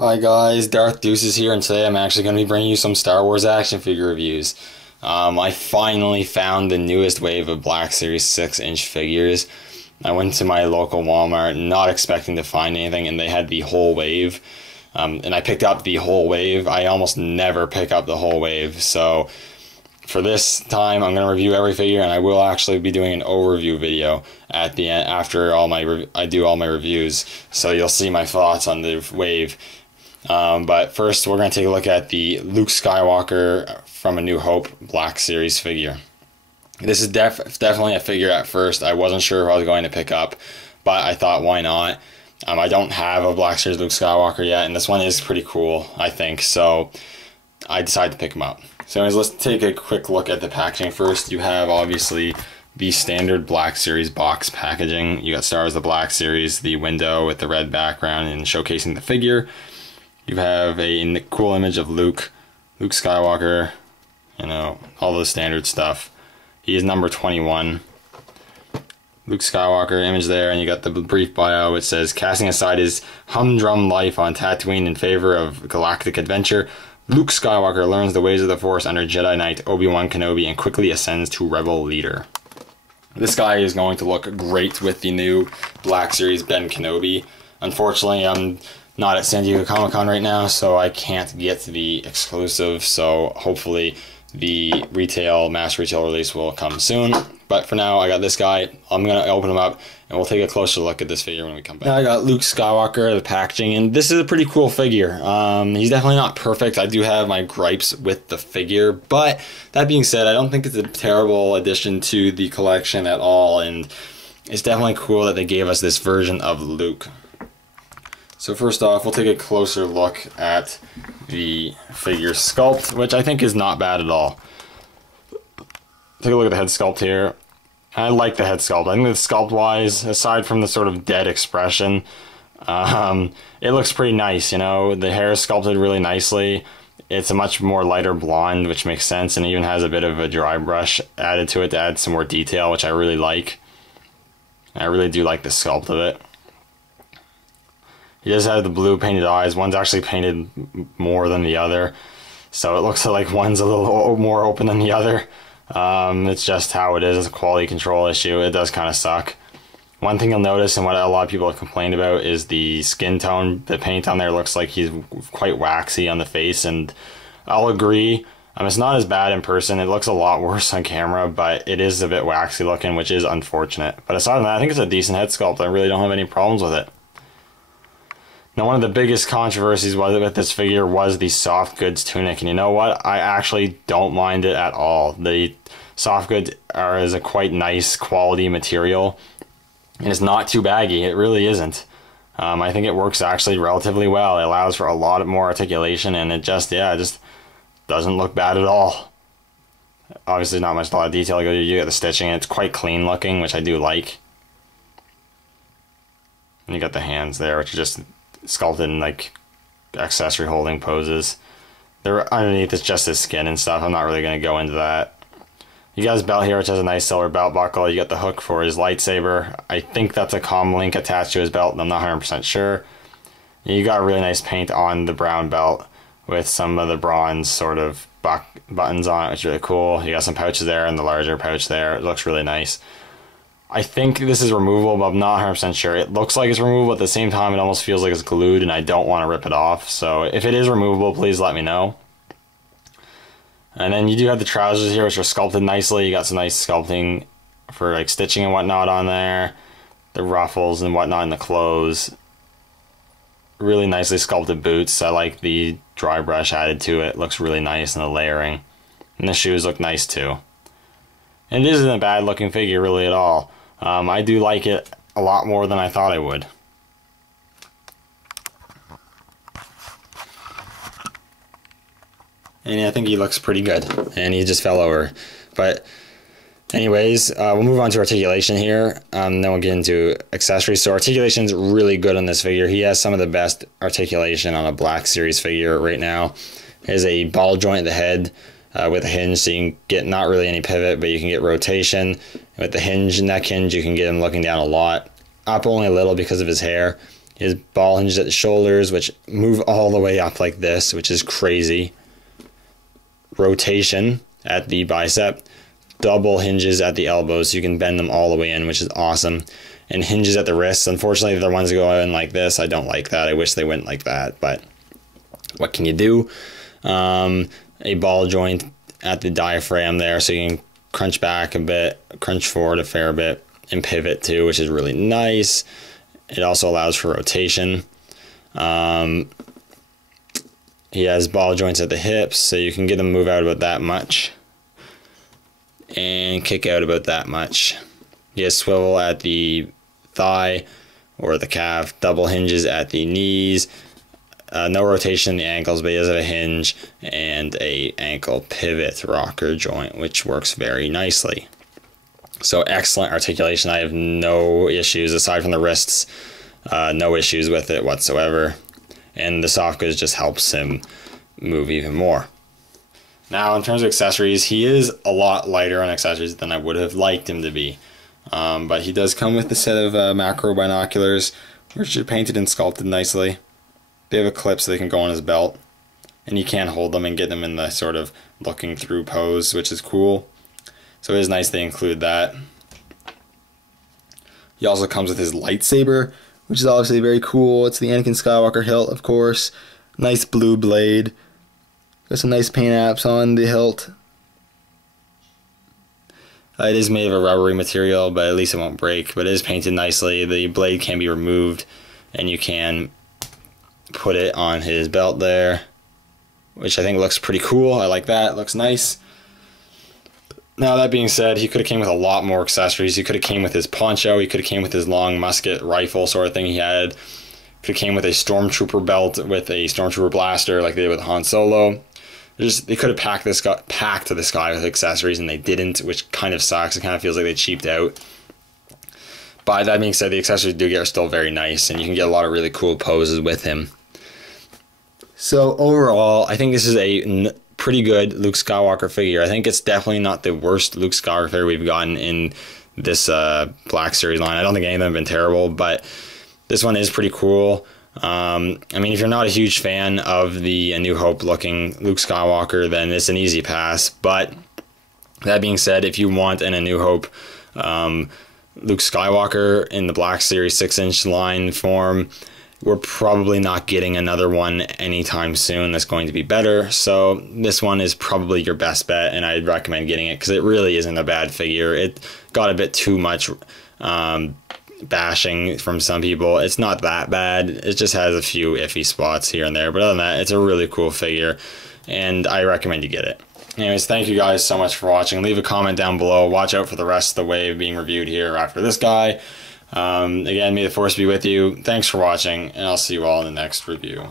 Hi guys, Darth Deuce is here, and today I'm actually going to be bringing you some Star Wars action figure reviews. I finally found the newest wave of Black Series 6-inch figures. I went to my local Walmart not expecting to find anything, and they had the whole wave. And I picked up the whole wave. I almost never pick up the whole wave, so for this time I'm going to review every figure, and I will actually be doing an overview video at the end after I do all my reviews, so you'll see my thoughts on the wave. But first we're going to take a look at the Luke Skywalker from A New Hope Black Series figure. This is definitely a figure at first I wasn't sure if I was going to pick up, but I thought, why not? I don't have a Black Series Luke Skywalker yet, and this one is pretty cool, I think, so I decided to pick him up. So anyways, let's take a quick look at the packaging first. You have obviously the standard Black Series box packaging. You got Star Wars the Black Series, the window with the red background and showcasing the figure. You have a cool image of Luke Skywalker, you know, all the standard stuff. He is number 21. Luke Skywalker image there, and you got the brief bio which says, casting aside his humdrum life on Tatooine in favor of galactic adventure, Luke Skywalker learns the ways of the Force under Jedi Knight Obi-Wan Kenobi and quickly ascends to Rebel leader. This guy is going to look great with the new Black Series Ben Kenobi. Unfortunately, I'm not at San Diego Comic-Con right now, so I can't get the exclusive, so hopefully the mass retail release will come soon. But for now, I got this guy. I'm going to open him up, and we'll take a closer look at this figure when we come back. Now I got Luke Skywalker, the packaging, and this is a pretty cool figure. He's definitely not perfect. I do have my gripes with the figure, but that being said, I don't think it's a terrible addition to the collection at all, and it's definitely cool that they gave us this version of Luke. So first off, we'll take a closer look at the figure sculpt, which I think is not bad at all. Take a look at the head sculpt here. I like the head sculpt. I think that sculpt-wise, aside from the sort of dead expression, it looks pretty nice, you know. The hair is sculpted really nicely. It's a much more lighter blonde, which makes sense, and it even has a bit of a dry brush added to it to add some more detail, which I really like. I really do like the sculpt of it. He does have the blue painted eyes. One's actually painted more than the other, so it looks like one's a little more open than the other. It's just how it is. It's a quality control issue. It does kind of suck. One thing you'll notice, and what a lot of people have complained about, is the skin tone. The paint on there looks like he's quite waxy on the face, and I'll agree. It's not as bad in person. It looks a lot worse on camera, but it is a bit waxy looking, which is unfortunate. But aside from that, I think it's a decent head sculpt. I really don't have any problems with it. Now, one of the biggest controversies with this figure was the soft goods tunic, and you know what? I actually don't mind it at all. The soft goods is a quite nice quality material, and it's not too baggy. It really isn't. I think it works actually relatively well. It allows for a lot more articulation, and it just doesn't look bad at all. Obviously, not a lot of detail. You get the stitching, and it's quite clean looking, which I do like. And you got the hands there, which are just sculpted in like accessory holding poses. They're underneath, it's just his skin and stuff. I'm not really going to go into that. You got his belt here, which has a nice silver belt buckle. You got the hook for his lightsaber. I think that's a comm link attached to his belt, and I'm not 100% sure. You got really nice paint on the brown belt with some of the bronze sort of buttons on it, which is really cool. You got some pouches there and the larger pouch there. It looks really nice. I think this is removable, but I'm not 100% sure. It looks like it's removable, at the same time it almost feels like it's glued, and I don't want to rip it off. So if it is removable, please let me know. And then you do have the trousers here, which are sculpted nicely. You got some nice sculpting for like stitching and whatnot on there. The ruffles and whatnot in the clothes. Really nicely sculpted boots. I like the dry brush added to it. Looks really nice, and the layering. And the shoes look nice too. And it isn't a bad looking figure really at all. I do like it a lot more than I thought I would. And I think he looks pretty good. And he just fell over. But anyways, we'll move on to articulation here. Then we'll get into accessories. So articulation's really good on this figure. He has some of the best articulation on a Black Series figure right now. He has a ball joint at the head. With a hinge, so you can get not really any pivot, but you can get rotation. With the hinge, neck hinge, you can get him looking down a lot. Up only a little because of his hair. His ball hinges at the shoulders, which move all the way up like this, which is crazy. Rotation at the bicep. Double hinges at the elbows, so you can bend them all the way in, which is awesome. And hinges at the wrists. Unfortunately, the ones that go in like this, I don't like that. I wish they went like that, but what can you do? A ball joint at the diaphragm there, so you can crunch back a bit, crunch forward a fair bit, and pivot too, which is really nice. It also allows for rotation. He has ball joints at the hips, so you can get them to move out about that much and kick out about that much. He has swivel at the thigh or the calf, double hinges at the knees, no rotation in the ankles, but he does have a hinge and a ankle pivot rocker joint, which works very nicely. So excellent articulation. I have no issues aside from the wrists, no issues with it whatsoever. And the soft goods just helps him move even more. Now, in terms of accessories, he is a lot lighter on accessories than I would have liked him to be. But he does come with a set of macro binoculars, which are painted and sculpted nicely. They have a clip so they can go on his belt. And you can hold them and get them in the sort of looking through pose, which is cool. So it is nice they include that. He also comes with his lightsaber, which is obviously very cool. It's the Anakin Skywalker hilt, of course. Nice blue blade. Got some nice paint apps on the hilt. It is made of a rubbery material, but at least it won't break. But it is painted nicely. The blade can be removed, and you can put it on his belt there, which I think looks pretty cool. I like that. It looks nice. Now, that being said, he could have came with a lot more accessories. He could have came with his poncho. He could have came with his long musket rifle sort of thing he had. Could have came with a stormtrooper belt with a stormtrooper blaster like they did with Han Solo. They could have packed this guy with accessories, and they didn't, which kind of sucks. It kind of feels like they cheaped out. But that being said, the accessories do get are still very nice, and you can get a lot of really cool poses with him. So overall, I think this is a pretty good Luke Skywalker figure. I think it's definitely not the worst Luke Skywalker figure we've gotten in this Black Series line. I don't think any of them have been terrible, but this one is pretty cool. I mean, if you're not a huge fan of the A New Hope looking Luke Skywalker, then it's an easy pass. But that being said, if you want an A New Hope Luke Skywalker in the Black Series 6-inch line form, we're probably not getting another one anytime soon that's going to be better. So this one is probably your best bet, and I'd recommend getting it because it really isn't a bad figure. It got a bit too much bashing from some people. It's not that bad. It just has a few iffy spots here and there. But other than that, it's a really cool figure, and I recommend you get it. Anyways, thank you guys so much for watching. Leave a comment down below. Watch out for the rest of the wave being reviewed here after this guy. Again, may the force be with you. Thanks for watching, and I'll see you all in the next review.